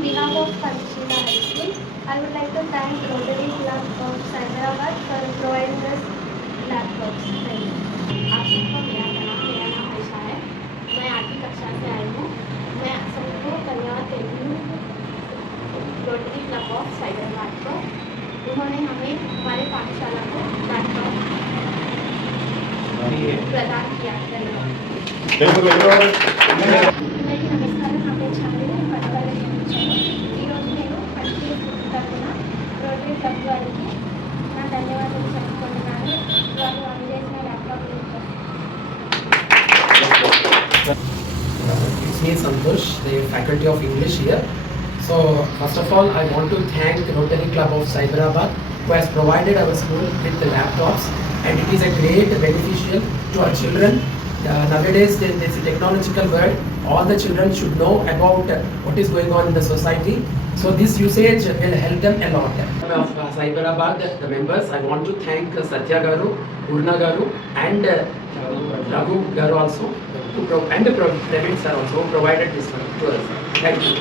On behalf of Panchshila High School, I would like to thank Rotary Club of Cyberabad for providing us laptops. Thank you. आप सबको मेरा प्रणाम। मेरा नाम आयशा है। मैं 8वीं कक्षा से आई हूँ। मैं सबको धन्यवाद देती हूँ रोटरी क्लब ऑफ साइबराबाद को। उन्होंने हमें हमारे पाठशाला को लैपटॉप प्रदान किया। అందరికీ నమస్కారం. నా పేరు చాందిని. పట్టపల్లి నుంచి. ఈరోజు నేను పంచీల తరఫున రోటరీ క్లబ్ వారికి నా ధన్యవాదాలు చెప్పుకుంటున్నాను. వాళ్ళు అందజేసిన laptop It's me Santosh, the faculty of English here. So first of all, I want to thank Rotary Club of Cyberabad who has provided our school with the laptops, and it is a great beneficial to our children. Nowadays, in this technological world, all the children should know about what is going on in the society. So this usage will help them a lot. Of Cyberabad, the members, I want to thank Satya Garu, Purna Garu, and Raghu Garu also, and the Praveen sir also who provided this one to us. Thank you.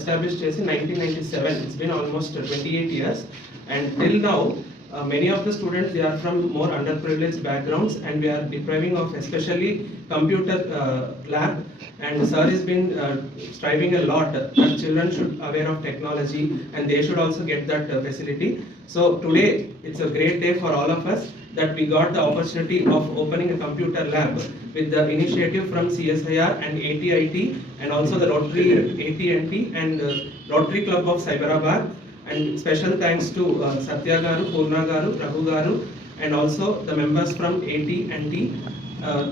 Established in 1997. It's been almost 28 years, and till now many of the students, they are from more underprivileged backgrounds, and we are depriving of especially computer lab, and sir has been striving a lot that children should aware of technology and they should also get that facility. So today it's a great day for all of us that we got the opportunity of opening a computer lab with the initiative from CSIR and ATIT, and also the Rotary AT&T and Rotary Club of Cyberabad. And special thanks to Satya Garu, Purna Garu, Raghu Garu, and also the members from AT&T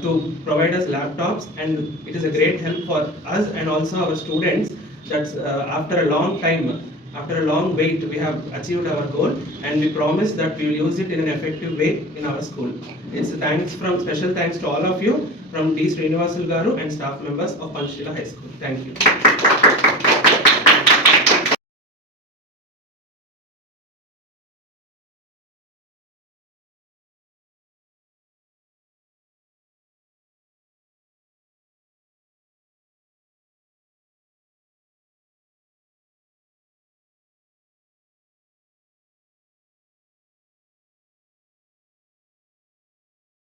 to provide us laptops, and it is a great help for us and also our students. That's after a long time, after a long wait, we have achieved our goal, and we promise that we will use it in an effective way in our school. It's special thanks to all of you from D. Srinivasul Garu and staff members of Panchshila High School. Thank you.